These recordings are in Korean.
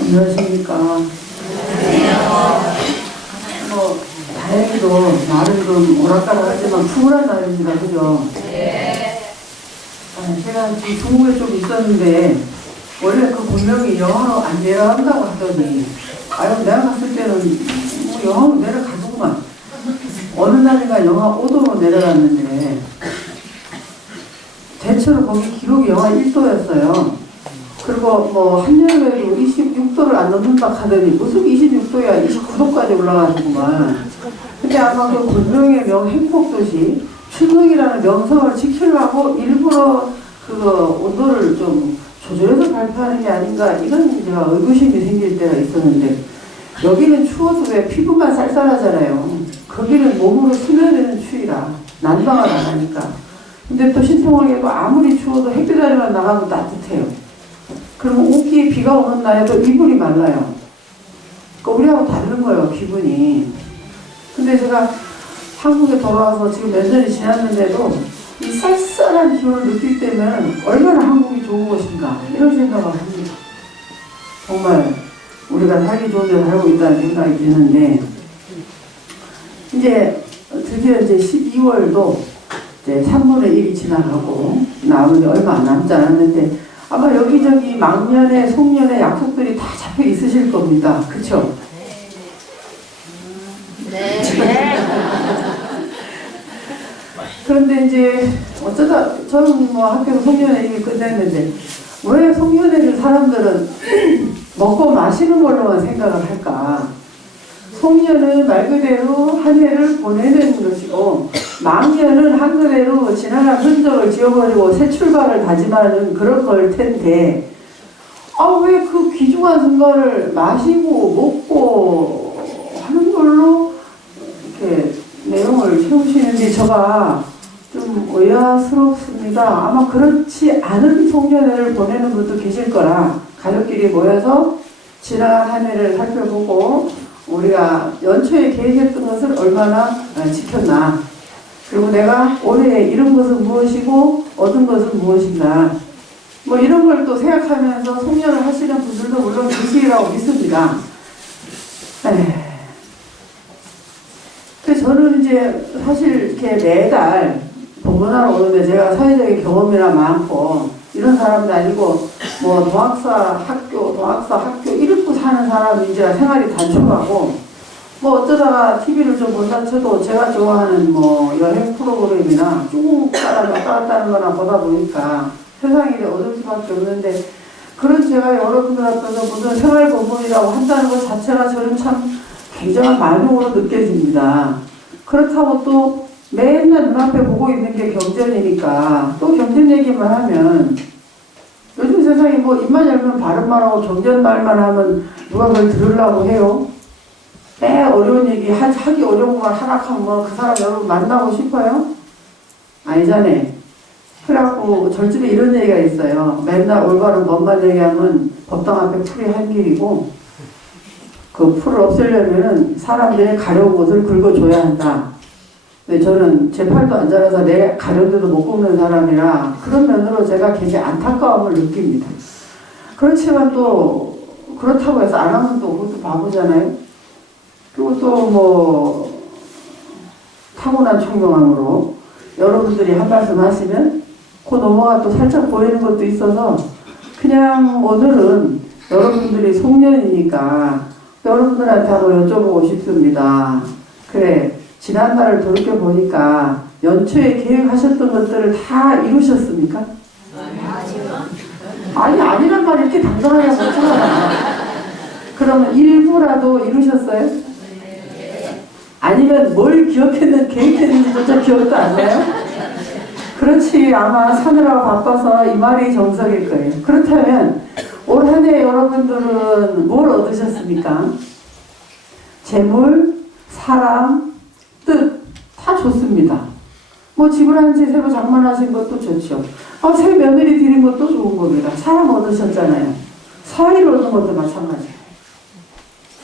안녕하십니까. 뭐 다행히도 날은 좀 오락가락하지만 푸근한 날입니다. 그죠? 제가 지금 중국에 좀 있었는데 원래 그 분명히 영하로 안 내려간다고 하더니 내가 갔을 때는 뭐 영하로 내려가더구만. 어느 날인가 영하 5도로 내려갔는데 대체로 거기 기록이 영하 1도였어요. 그리고 뭐 한여름에도 26도를 안 넘는다 하더니 무슨 26도야 29도까지 올라가지구만. 근데 아마 그 군명의 행복도시 춘릉이라는 명성을 지키려고 일부러 그 온도를 좀 조절해서 발표하는 게 아닌가 이런 제가 의구심이 생길 때가 있었는데 여기는 추워도 왜 피부만 쌀쌀하잖아요. 거기는 몸으로 스며드는 추위라 난방을 안 하니까. 근데 또 신통하게도 아무리 추워도 햇빛 아래만 나가도 따뜻해요. 그리고 우기에 비가 오는 날에도 이불이 말라요. 그러니까 우리하고 다른 거예요, 기분이. 근데 제가 한국에 돌아와서 지금 몇 년이 지났는데도 이 쌀쌀한 기운을 느낄 때면 얼마나 한국이 좋은 것인가 이런 생각을 합니다. 정말 우리가 살기 좋은 데 살고 있다는 생각이 드는데 이제 드디어 이제 12월도 이제 3분의 1이 지나가고 남은 게 얼마 안 남지 않았는데 아마 여기저기 망년에 송년회 약속들이 다 잡혀 있으실 겁니다. 그쵸? 네. 그런데 이제 어쩌다 저는 뭐 학교에서 송년회 이미 끝냈는데 왜 송년회를 사람들은 먹고 마시는 걸로만 생각을 할까? 송년은 말 그대로 한 해를 보내는 것이고 망년은 한 그대로 지나간 흔적을 지워버리고 새 출발을 다짐하는 그런 걸 텐데 왜 그 귀중한 순간을 마시고 먹고 하는 걸로 이렇게 내용을 채우시는지 저가 좀 의아스럽습니다. 아마 그렇지 않은 송년회를 보내는 분도 계실 거라 가족끼리 모여서 지난 한 해를 살펴보고 우리가 연초에 계획했던 것을 얼마나 지켰나, 그리고 내가 올해 이룬 것은 무엇이고 얻은 것은 무엇인가, 뭐 이런 걸 또 생각하면서 송년을 하시는 분들도 물론 계시리라고 믿습니다. 그래서 저는 이제 사실 이렇게 매달 법문하러 오는데 제가 사회적인 경험이나 많고 이런 사람도 아니고 뭐 동학사 학교 이렇게 사는 사람인지라 생활이 단축하고 뭐 어쩌다가 TV를 좀 본다 쳐도 제가 좋아하는 뭐 여행 프로그램이나 쭉 사람이 왔다 갔다 하는 거나 보다 보니까 세상 일이 어려울 수밖에 없는데 그런 제가 여러분들 앞에서 무슨 생활 법문이라고 한다는 것 자체가 저는 참 굉장한 만족으로 느껴집니다. 그렇다고 또 맨날 눈앞에 보고 있는 게 경전이니까 또 경전 얘기만 하면 요즘 세상에 뭐 입만 열면 발음만 하고 경전 말만 하면 누가 그걸 들으려고 해요? 어려운 얘기 하기 어려운 걸 하나 하면 뭐 그 사람 여러분 만나고 싶어요? 아니잖아요. 그래갖고 절집에 이런 얘기가 있어요. 맨날 올바른 법만 얘기하면 법당 앞에 풀이 한 길이고 그 풀을 없애려면은 사람들이 가려운 곳을 긁어줘야 한다. 근데 저는 제 팔도 안 자라서 내 가려운 데도 못 굽는 사람이라 그런 면으로 제가 굉장히 안타까움을 느낍니다. 그렇지만 또 그렇다고 해서 안 하면 또 그것도 바보잖아요. 그리고 또 뭐 타고난 총명함으로 여러분들이 한 말씀 하시면 그 넘어가 또 살짝 보이는 것도 있어서 그냥 오늘은 여러분들이 송년이니까 여러분들한테 한번 여쭤보고 싶습니다. 그래, 지난날을 돌이켜보니까 연초에 계획하셨던 것들을 다 이루셨습니까? 아니란 말이 이렇게 당당하게 못하잖아. 그러면 일부라도 이루셨어요? 아니면 뭘 기억했는, 계획했는지조차 기억도 안 나요? 그렇지, 아마 사느라고 바빠서 이 말이 정석일 거예요. 그렇다면 올 한 해 여러분들은 뭘 얻으셨습니까? 재물, 사람, 뜻 다 좋습니다. 뭐 집을 한 채 새로 장만하신 것도 좋죠. 새 며느리 드린 것도 좋은 겁니다. 사람 얻으셨잖아요. 사위를 얻은 것도 마찬가지예요.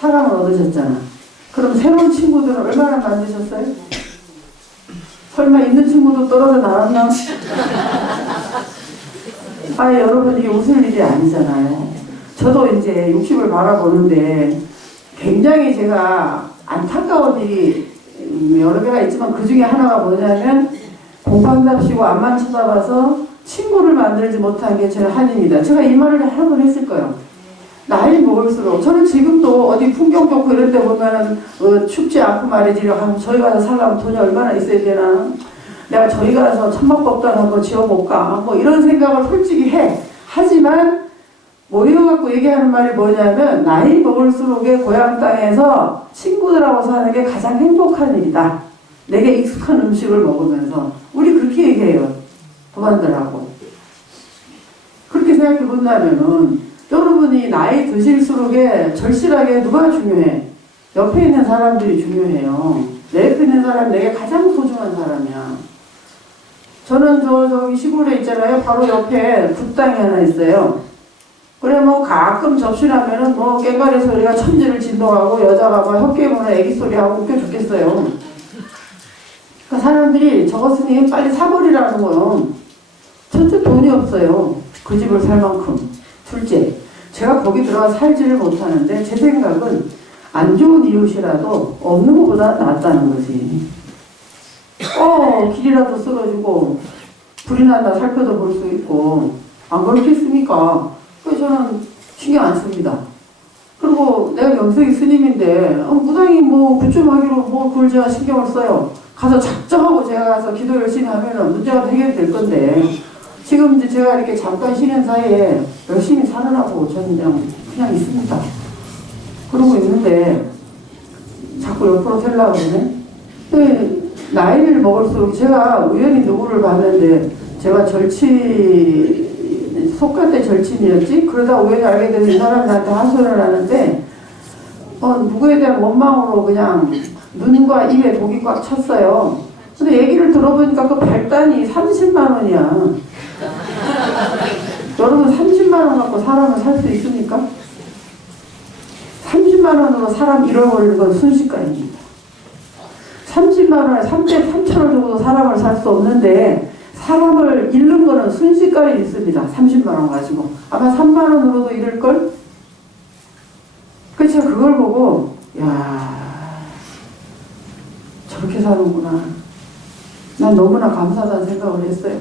사람을 얻으셨잖아. 그럼 새로운 친구들은 얼마나 만드셨어요? 설마 있는 친구도 떨어져 나왔나? 여러분 이게 웃을 일이 아니잖아요. 저도 이제 60을 바라보는데 굉장히 제가 안타까운 일이 여러 개가 있지만 그 중에 하나가 뭐냐면 공부한답시고 앞만 쳐다봐서 친구를 만들지 못한 게 저는 한입니다. 제가 이 말을 여러 번 했을 거예요. 나이 먹을수록 저는 지금도 어디 풍경 좋고 이런 데 보면은 춥지 않고 말이지 하면 저희 가서 살려면 돈이 얼마나 있어야 되나, 내가 저희 가서 천막법단 한번 지어볼까 뭐 이런 생각을 솔직히 해. 하지만 모여갖고 얘기하는 말이 뭐냐면 나이 먹을수록의 고향 땅에서 친구들하고 사는 게 가장 행복한 일이다. 내게 익숙한 음식을 먹으면서. 우리 그렇게 얘기해요. 부관들하고. 그렇게 생각해 본다면은 여러분이 나이 드실수록에 절실하게 누가 중요해? 옆에 있는 사람들이 중요해요. 내 옆에 있는 사람이 내게 가장 소중한 사람이야. 저는 저기 시골에 있잖아요. 바로 옆에 굿땅이 하나 있어요. 그래 뭐 가끔 접시라면은 뭐 꽹과리 소리가 천지를 진동하고 여자가 뭐 헛개무는 애기 소리하고 웃겨 죽겠어요. 그러니까 사람들이 저것으니 빨리 사버리라는 거요. 첫째 돈이 없어요. 그 집을 살 만큼. 둘째, 제가 거기 들어가 살지를 못하는데 제 생각은 안 좋은 이웃이라도 없는 것보다 낫다는 거지. 길이라도 쓸어주고 불이 난다 살펴도 볼 수 있고 안 그렇겠습니까? 그래서 저는 신경 안 씁니다. 그리고 내가 명색이 스님인데 무당이 뭐 부쯤하기로 뭐 그걸 제가 신경을 써요. 가서 작정하고 제가 가서 기도 열심히 하면은 문제가 해결될 건데 지금 이제 제가 이렇게 잠깐 쉬는 사이에 열심히 살으라고 저는 그냥 있습니다. 그러고 있는데 자꾸 옆으로 셀라고 그러네. 나이를 먹을수록 제가 우연히 누구를 봤는데 제가 속가때 절친이었지? 그러다 우연히 알게 돼서 이 사람이 나한테 하소연을 하는데 누구에 대한 원망으로 그냥 눈과 입에 독이 꽉 찼어요. 근데 얘기를 들어보니까 그 발단이 30만 원이야. 여러분 30만 원 갖고 사람을 살 수 있습니까? 30만 원으로 사람 잃어버리는 건 순식간입니다. 30만 원에 3대 3천 원 정도 사람을 살 수 없는데 사람을 잃는 거는 순식간에 있습니다. 30만 원 가지고. 아마 3만 원으로도 잃을걸? 그래서 그걸 보고 야 저렇게 사는구나. 난 너무나 감사하다는 생각을 했어요.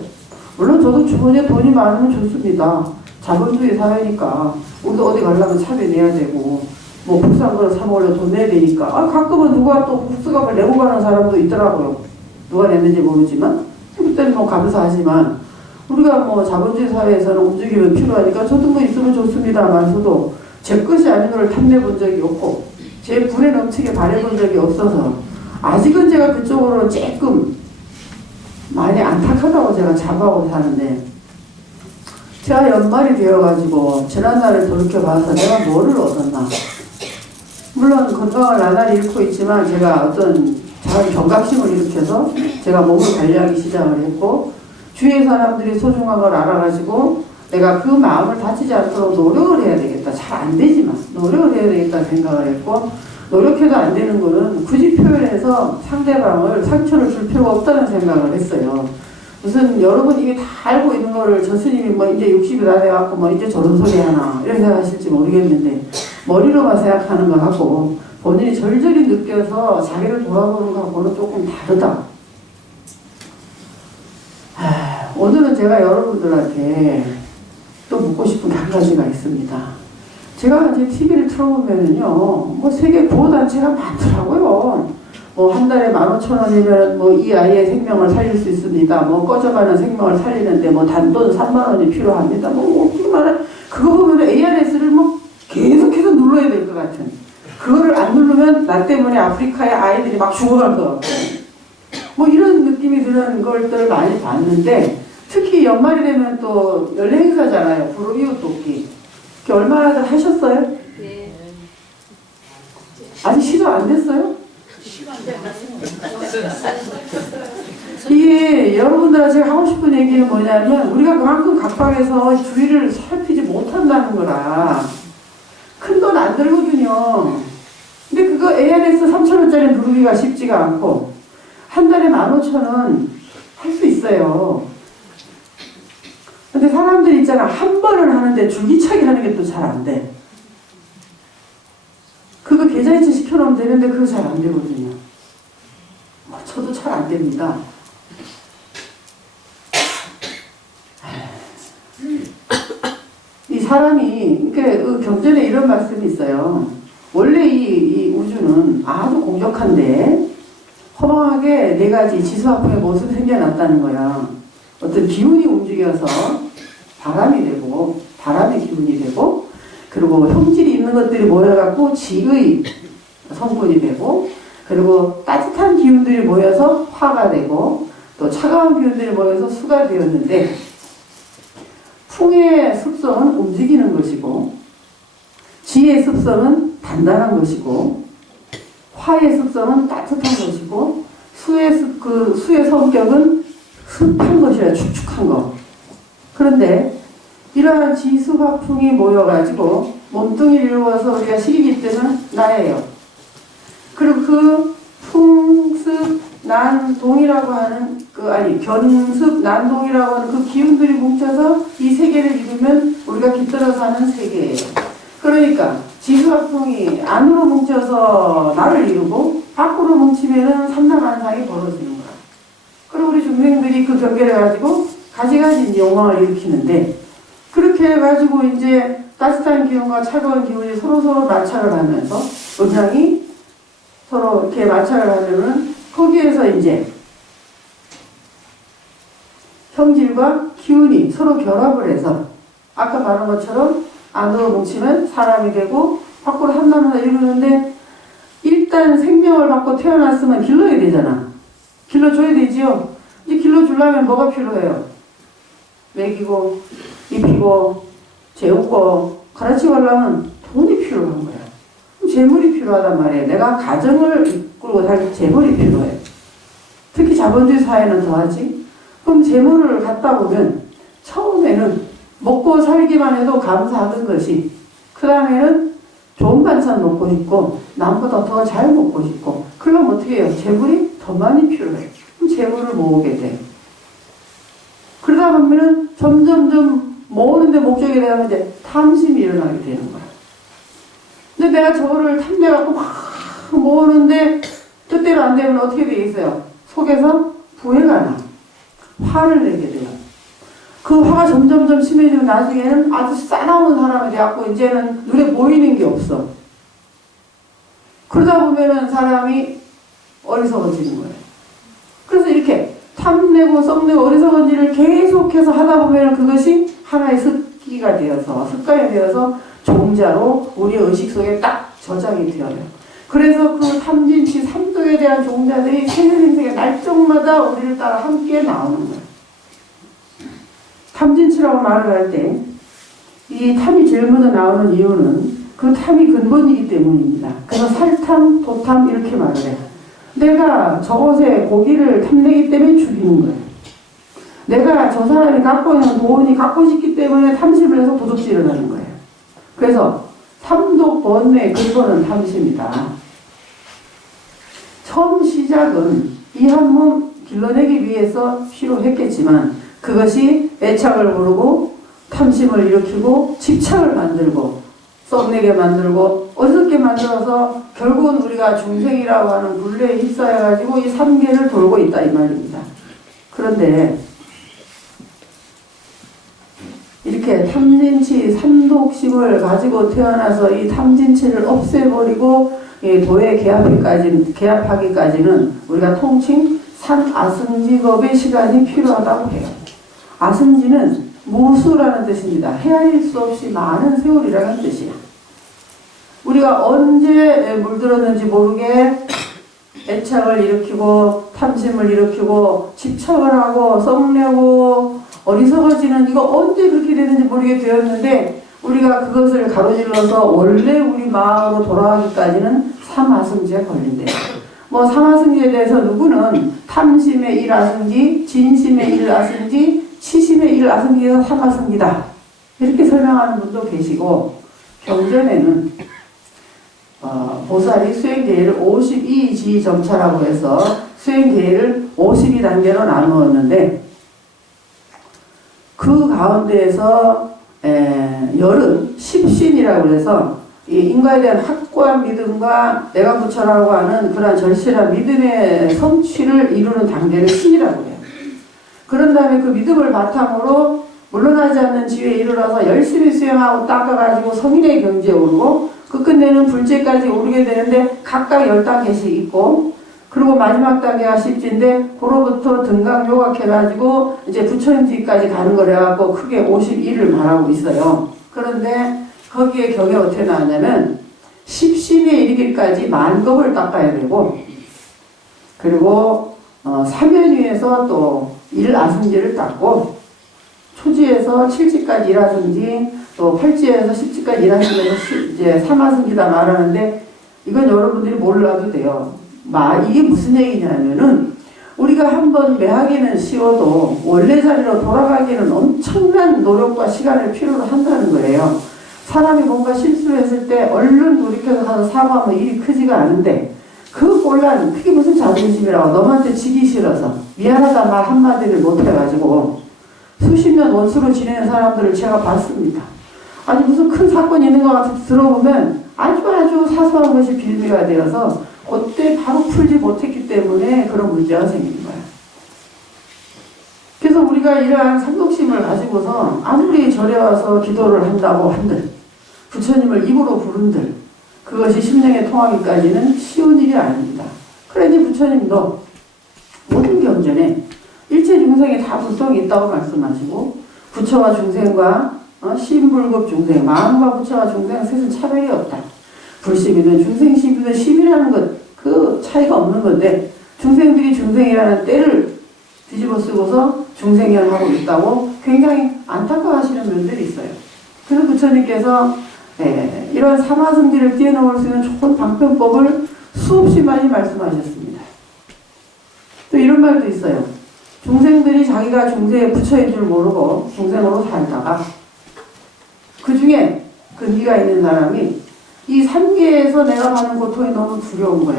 물론 저도 주머니에 돈이 많으면 좋습니다. 자본주의 사회니까 우리도 어디 가려면 차비 내야 되고 뭐 국산 거를 사 먹으려면 돈 내야 되니까 가끔은 누가 또 국수값을 내고 가는 사람도 있더라고요. 누가 냈는지 모르지만 그때는 뭐 감사하지만 우리가 뭐 자본주의 사회에서는 움직임이 필요하니까 저도 뭐 있으면 좋습니다만서도 제 것이 아닌 걸 탐내 본 적이 없고 제 불에 넘치게 바래본 적이 없어서 아직은 제가 그쪽으로 조금 많이 안타깝다고 제가 자부하고 사는데 제가 연말이 되어가지고 지난날을 돌이켜봐서 내가 뭐를 얻었나. 물론 건강을 나날이 잃고 있지만 제가 어떤 작은 경각심을 일으켜서 제가 몸을 관리하기 시작을 했고 주위의 사람들이 소중한 걸 알아가지고 내가 그 마음을 다치지 않도록 노력을 해야 되겠다. 잘 안 되지만 노력을 해야 되겠다 생각을 했고 노력해도 안 되는 거는 굳이 표현해서 상대방을 상처를 줄 필요가 없다는 생각을 했어요. 무슨 여러분 이게 다 알고 있는 거를 저 스님이 뭐 이제 60이 다 돼갖고 뭐 이제 저런 소리 하나 이런 생각하실지 모르겠는데 머리로만 생각하는 거 하고 본인이 절절히 느껴서 자기를 돌아보는 거하고는 조금 다르다. 오늘은 제가 여러분들한테 또 묻고 싶은 게 한 가지가 있습니다. 제가 이제 TV를 틀어보면은요, 뭐 세계 구호단체가 많더라고요. 뭐 한 달에 15,000원이면 뭐 이 아이의 생명을 살릴 수 있습니다. 뭐 꺼져가는 생명을 살리는데 뭐 단돈 3만 원이 필요합니다. 그거 보면 ARS를 뭐 계속해서 눌러야 될 것 같은. 그거를 안 누르면 나 때문에 아프리카의 아이들이 막 죽어갈 것 같고. 뭐 이런 느낌이 드는 것들을 많이 봤는데 특히 연말이 되면 또 연례 행사잖아요. 불우이웃 돕기. 얼마나 하셨어요? 네. 아직 시도 안 됐어요? 이게 여러분들한테 제가 하고 싶은 얘기는 뭐냐면 우리가 그만큼 각박해서 주위를 살피지 못한다는 거라 큰 돈 안 들거든요. 근데 그거 ARS 3,000원짜리 누르기가 쉽지가 않고 한 달에 15,000원 할 수 있어요. 근데 사람들이 있잖아 한 번을 하는데 줄기차게 하는 게 또 잘 안 돼. 그거 계좌이체 시켜놓으면 되는데 그거 잘 안 되거든요. 저도 잘 안 됩니다. 이 사람이, 그 경전에 이런 말씀이 있어요. 원래 이 우주는 아주 공격한데 허망하게 네 가지 지수화풍의 모습이 생겨났다는 거야. 어떤 기운이 움직여서 바람이 되고, 바람의 기운이 되고, 그리고 형질이 있는 것들이 모여갖고 지의 성분이 되고, 그리고 따뜻한 기운들이 모여서 화가 되고, 또 차가운 기운들이 모여서 수가 되었는데, 풍의 습성은 움직이는 것이고, 지의 습성은 단단한 것이고, 화의 습성은 따뜻한 것이고, 수의 성격은 습한 것이라 축축한 거. 그런데 이러한 지수화풍이 모여가지고 몸뚱이를 이루어서 우리가 시기기 때는 나예요. 그리고 그 풍습 난동이라고 하는 견습 난동이라고 하는 그 기운들이 뭉쳐서 이 세계를 이루면 우리가 깃들어 사는 세계예요. 그러니까 지수화풍이 안으로 뭉쳐서 나를 이루고 밖으로 뭉치면은 삼라만상이 벌어지는 거야. 그리고 우리 중생들이 그 경계를 가지고 가지가지 영광을 일으키는데, 그렇게 해가지고 이제 따뜻한 기운과 차가운 기운이 서로 마찰을 하면서 음양이 서로 이렇게 마찰을 하면은 거기에서 이제 형질과 기운이 서로 결합을 해서 아까 말한 것처럼 안으로 뭉치면 사람이 되고 밖으로 한나무나 이루는데, 일단 생명을 받고 태어났으면 길러야 되잖아. 길러줘야 되지요. 이제 길러주려면 뭐가 필요해요? 먹이고 입히고 재우고 가르치고 하려면 돈이 필요한 거야. 재물이 필요하단 말이에요. 내가 가정을 이끌고 살 재물이 필요해. 특히 자본주의 사회는 더하지. 그럼 재물을 갖다 보면 처음에는 먹고 살기만 해도 감사하던 것이, 그 다음에는 좋은 반찬 먹고 싶고 남보다 더 잘 먹고 싶고, 그러면 어떻게 해요? 재물이 더 많이 필요해. 그럼 재물을 모으게 돼. 그러다 보면은 점점점 모으는데 목적이 되면 이제 탐심이 일어나게 되는 거야. 근데 내가 저거를 탐내갖고 막 모으는데 뜻대로 안 되면 어떻게 되겠어요? 속에서 부해가 나. 화를 내게 돼요. 그 화가 점점점 심해지면 나중에는 아주 싸나운 사람이 돼갖고 이제는 눈에 보이는 게 없어. 그러다 보면은 사람이 어리석어지는 거예요. 그래서 이렇게 탐내고 썩내고 어리석은 일을 계속해서 하다 보면 그것이 하나의 습기가 되어서, 습관이 되어서 종자로 우리의 의식 속에 딱 저장이 되어요. 그래서 그 탐진치 삼독에 대한 종자들이 세계인생의 날짜마다 우리를 따라 함께 나오는 거예요. 탐진치라고 말을 할 때 이 탐이 제일 먼저 나오는 이유는 그 탐이 근본이기 때문입니다. 그래서 살탐, 도탐 이렇게 말을 해요. 내가 저곳에 고기를 탐내기 때문에 죽이는 거예요. 내가 저 사람이 갖고 있는 돈이 갖고 싶기 때문에 탐심을 해서 도둑질을 하는 거예요. 그래서 탐독 번뇌 근본은 탐심이다. 처음 시작은 이 한 몸 길러내기 위해서 필요했겠지만 그것이 애착을 부르고 탐심을 일으키고 집착을 만들고 썩내게 만들고 어리석게 만들어서 결국은 우리가 중생이라고 하는 굴레에 휩싸여가지고 이 삼계를 돌고 있다 이 말입니다. 그런데 이렇게 탐진치 삼독심을 가지고 태어나서 이 탐진치를 없애버리고 도에 개합하기까지는 우리가 통칭 산아승직업의 시간이 필요하다고 해요. 아승지는 무수라는 뜻입니다. 헤아릴 수 없이 많은 세월이라는 뜻이야. 우리가 언제 물들었는지 모르게 애착을 일으키고 탐심을 일으키고 집착을 하고 썩내고 어리석어지는, 이거 언제 그렇게 되는지 모르게 되었는데 우리가 그것을 가로질러서 원래 우리 마음으로 돌아가기까지는 삼아승지에 걸린대요. 뭐 삼아승지에 대해서 누구는 탐심의 1아승지, 진심의 1아승지, 치심의 1아승지에서 삼아승지다 이렇게 설명하는 분도 계시고, 경전에는 보살이 수행계를 52지점차라고 해서 수행계를 52단계로 나누었는데, 그 가운데에서 열은 십신이라고 해서 이 인과에 대한 확고한 믿음과 내가 부처라고 하는 그러한 절실한 믿음의 성취를 이루는 단계를 신이라고 해요. 그런 다음에 그 믿음을 바탕으로 물러나지 않는 지위에 이르러서 열심히 수행하고 닦아가지고 성인의 경지에 오르고 끝내는 불제까지 오르게 되는데 각각 10단계씩 있고, 그리고 마지막 단계가 십지인데 그로부터 등강 요각해가지고 이제 부처님 뒤까지 가는 걸 해갖고 크게 51을 말하고 있어요. 그런데 거기에 격에 어떻게 나왔냐면 십신에 이르기까지 만겁을 닦아야 되고, 그리고 사면위에서 또 일아승지를 닦고, 초지에서 7지까지 일아승지, 또 8지에서 10지까지 일아승지에서 이제 3아승지다 말하는데, 이건 여러분들이 몰라도 돼요. 이게 무슨 얘기냐면은 우리가 한번 매하기는 쉬워도 원래 자리로 돌아가기는 엄청난 노력과 시간을 필요로 한다는 거예요. 사람이 뭔가 실수를 했을 때 얼른 돌이켜서 가서 사과하면 일이 크지가 않은데, 그 곤란, 그게 무슨 자존심이라고, 너한테 지기 싫어서 미안하다 말 한마디를 못해가지고 수십 년 원수로 지내는 사람들을 제가 봤습니다. 아니 무슨 큰 사건이 있는 것 같아서 들어보면 아주 사소한 것이 빌미가 되어서 그때 바로 풀지 못했기 때문에 그런 문제가 생긴 거예요. 그래서 우리가 이러한 상독심을 가지고서 아무리 절에 와서 기도를 한다고 한들, 부처님을 입으로 부른들, 그것이 심령에 통하기까지는 쉬운 일이 아닙니다. 그러니 부처님도 모든 경전에 일체 중생에 다 불성이 있다고 말씀하시고, 부처와 중생과 심불급 중생, 마음과 부처와 중생 셋은 차별이 없다. 불심이든 중생심이든 심이라는 것, 그 차이가 없는 건데, 중생들이 중생이라는 때를 뒤집어 쓰고서 중생이라고 하고 있다고 굉장히 안타까워하시는 분들이 있어요. 그래서 부처님께서 이런 삼화승지를 뛰어넘을 수 있는 좋은 방편법을 수없이 많이 말씀하셨습니다. 또 이런 말도 있어요. 중생들이 자기가 중생의 부처인 줄 모르고 중생으로 살다가 그 중에 근기가 있는 사람이 이 삼계에서 내가 받는 고통이 너무 두려운 거야.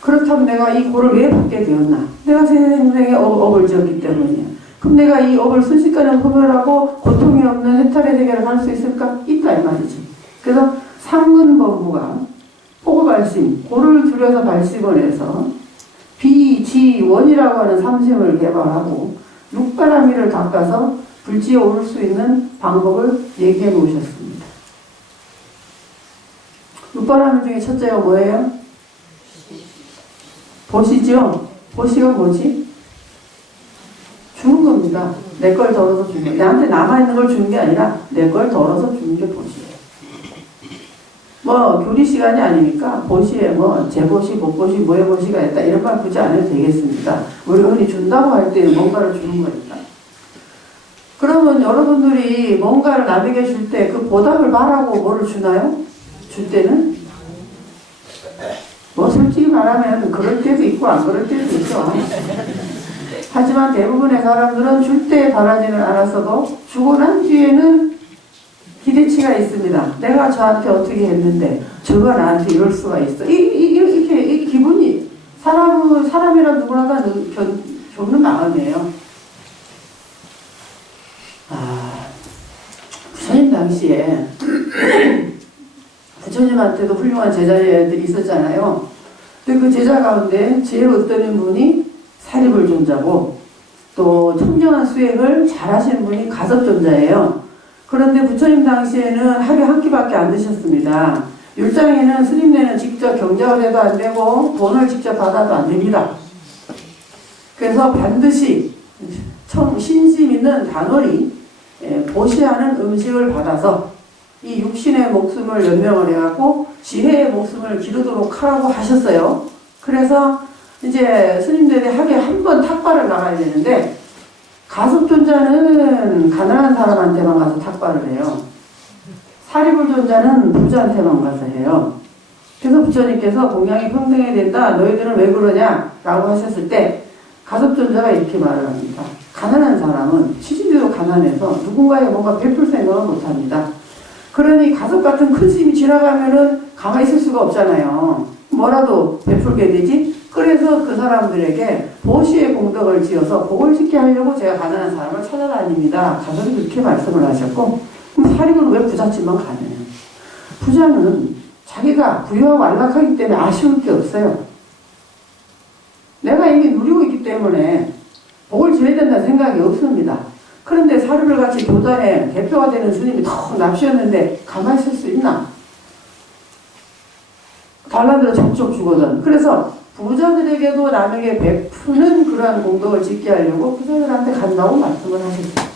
그렇다면 내가 이 고를 왜 받게 되었나? 내가 생생의 업을 지었기 때문이야. 그럼 내가 이 업을 순식간에 소멸하고 고통이 없는 해탈의 세계를 갈 수 있을까? 있다 이 말이지. 그래서 상근법무가 포고발심, 고를 들여서 발심을 해서 비지원이라고 하는 삼심을 개발하고 육바라미를 닦아서 불지에 오를 수 있는 방법을 얘기해 놓으셨습니다. 육바라미 중에 첫째가 뭐예요? 보시죠? 보시가 뭐지? 주는 겁니다. 내 걸 덜어서 주는 거. 나한테 남아있는 걸 주는 게 아니라 내 걸 덜어서 주는 게 보시예요. 뭐 교리 시간이 아니니까 보시에 뭐 재보시, 복보시, 모해보시가 있다 이런 말 굳이 안 해도 되겠습니다. 우리가 흔히 준다고 할 때는 뭔가를 주는 거니까. 그러면 여러분들이 뭔가를 남에게 줄 때 그 보답을 바라고 뭐를 주나요? 줄 때는? 뭐 솔직히 말하면 그럴 때도 있고 안 그럴 때도 있죠. 하지만 대부분의 사람들은 줄 때 바라지는 않았어도 주고 난 뒤에는 기대치가 있습니다. 내가 저한테 어떻게 했는데 저가 나한테 이럴 수가 있어. 이렇게 기분이 사람이란 누구나 다 좁는 마음이에요. 부처님 당시에 부처님한테도 훌륭한 제자들이 있었잖아요. 근데 그 제자 가운데 제일 어떤 분이 사리불존자고 또 청정한 수행을 잘하시는 분이 가섭존자예요. 그런데 부처님 당시에는 하루에 한 끼밖에 안 드셨습니다. 율장에는 스님네는 직접 경작을 해도 안 되고 돈을 직접 받아도 안 됩니다. 그래서 반드시 신심 있는 단원이 보시하는 음식을 받아서 이 육신의 목숨을 연명을 해갖고 지혜의 목숨을 기르도록 하라고 하셨어요. 그래서 이제 스님들이 하루에 한 번 탁발을 나가야 되는데 가섭존자는 가난한 사람한테만 가서 탁발을 해요. 사리불존자는 부자한테만 가서 해요. 그래서 부처님께서 공양이 평등해야 된다. 너희들은 왜 그러냐? 라고 하셨을 때 가섭존자가 이렇게 말을 합니다. 가난한 사람은 시신대도 가난해서 누군가에 뭔가 베풀 생각을 못합니다. 그러니 가섭 같은 큰 스님이 지나가면은 가만히 있을 수가 없잖아요. 뭐라도 베풀게 되지? 그래서 그 사람들에게 보시의 공덕을 지어서 복을 짓게 하려고 제가 가난한 사람을 찾아다닙니다. 가섭이 그렇게 말씀을 하셨고, 그럼 사립은 왜 부잣집만 가느냐? 부자는 자기가 부유하고 안락하기 때문에 아쉬울 게 없어요. 내가 이미 누리고 있기 때문에 복을 줘야 된다는 생각이 없습니다. 그런데 사르벨 같이 교단의 대표가 되는 스님이 더 납시였는데 가만히 있을 수 있나? 달란트로 척척 주거든. 그래서 부자들에게도 남에게 베푸는 그러한 공덕을 짓게 하려고 부자들한테 간다고 말씀을 하셨어요.